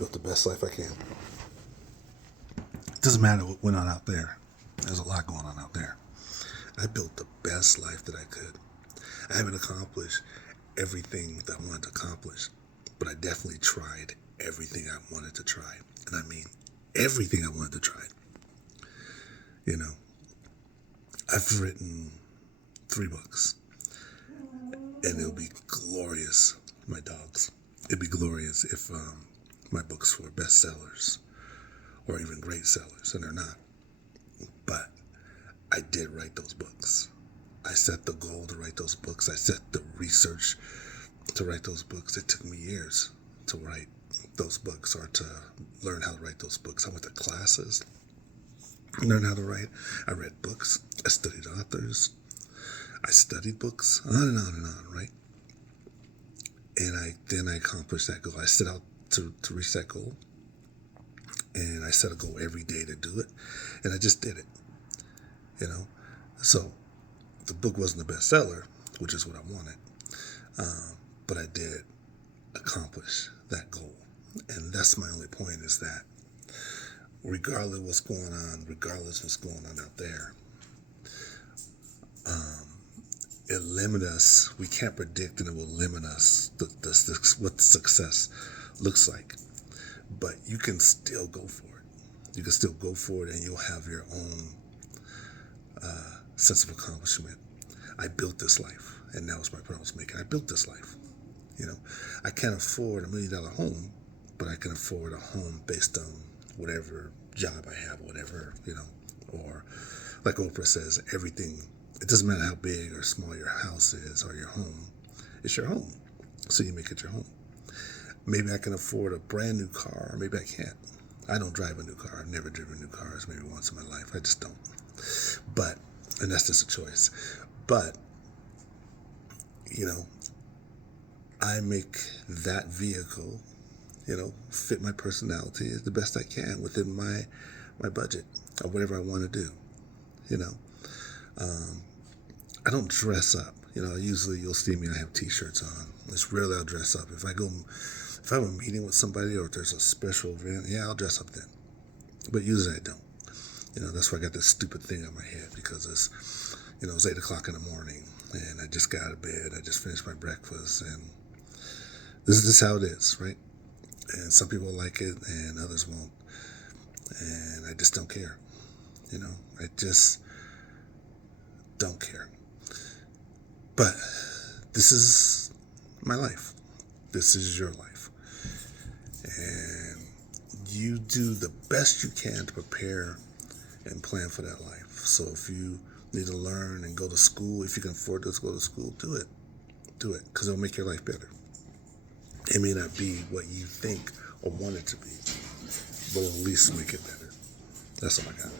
built the best life I can. It doesn't matter what went on out there. There's a lot going on out there. I built the best life that I could. I haven't accomplished everything that I wanted to accomplish, but I definitely tried everything I wanted to try. And I mean everything I wanted to try. You know, I've written 3 books, and it'll be glorious, my dogs. It'd be glorious if my books were bestsellers or even great sellers, and they're not. But I did write those books. I set the goal to write those books. I set the research to write those books. It took me years to write those books or to learn how to write those books. I went to classes, learned how to write. I read books. I studied authors. I studied books, on and on and on, right? And then I accomplished that goal. I set out to reach that goal. And I set a goal every day to do it. And I just did it, you know? So the book wasn't a bestseller, which is what I wanted. But I did accomplish that goal. And that's my only point, is that regardless of what's going on, regardless of what's going on out there, it limits us. We can't predict, and it will limit us what success looks like. But you can still go for it. You can still go for it, and you'll have your own sense of accomplishment. I built this life, and that was my point I was making. I built this life. You know, I can't afford $1 million home, but I can afford a home based on whatever job I have, whatever, you know, or like Oprah says, everything. It doesn't matter how big or small your house is or your home. It's your home. So you make it your home. Maybe I can afford a brand new car. Maybe I can't. I don't drive a new car. I've never driven new cars, maybe once in my life. I just don't. But, and that's just a choice. But, you know, I make that vehicle, you know, fit my personality the best I can within my budget or whatever I want to do, you know. I don't dress up. You know, usually you'll see me, I have t-shirts on. It's rarely I'll dress up. If I have a meeting with somebody or if there's a special event, yeah, I'll dress up then. But usually I don't. You know, that's why I got this stupid thing on my head, because it's, you know, it's 8 o'clock in the morning and I just got out of bed. I just finished my breakfast, and this is just how it is, right? And some people like it and others won't. And I just don't care. You know, I just don't care. But this is my life. This is your life. And you do the best you can to prepare and plan for that life. So if you need to learn and go to school, if you can afford to go to school, do it. Do it, because it'll make your life better. It may not be what you think or want it to be, but at least make it better. That's all I got.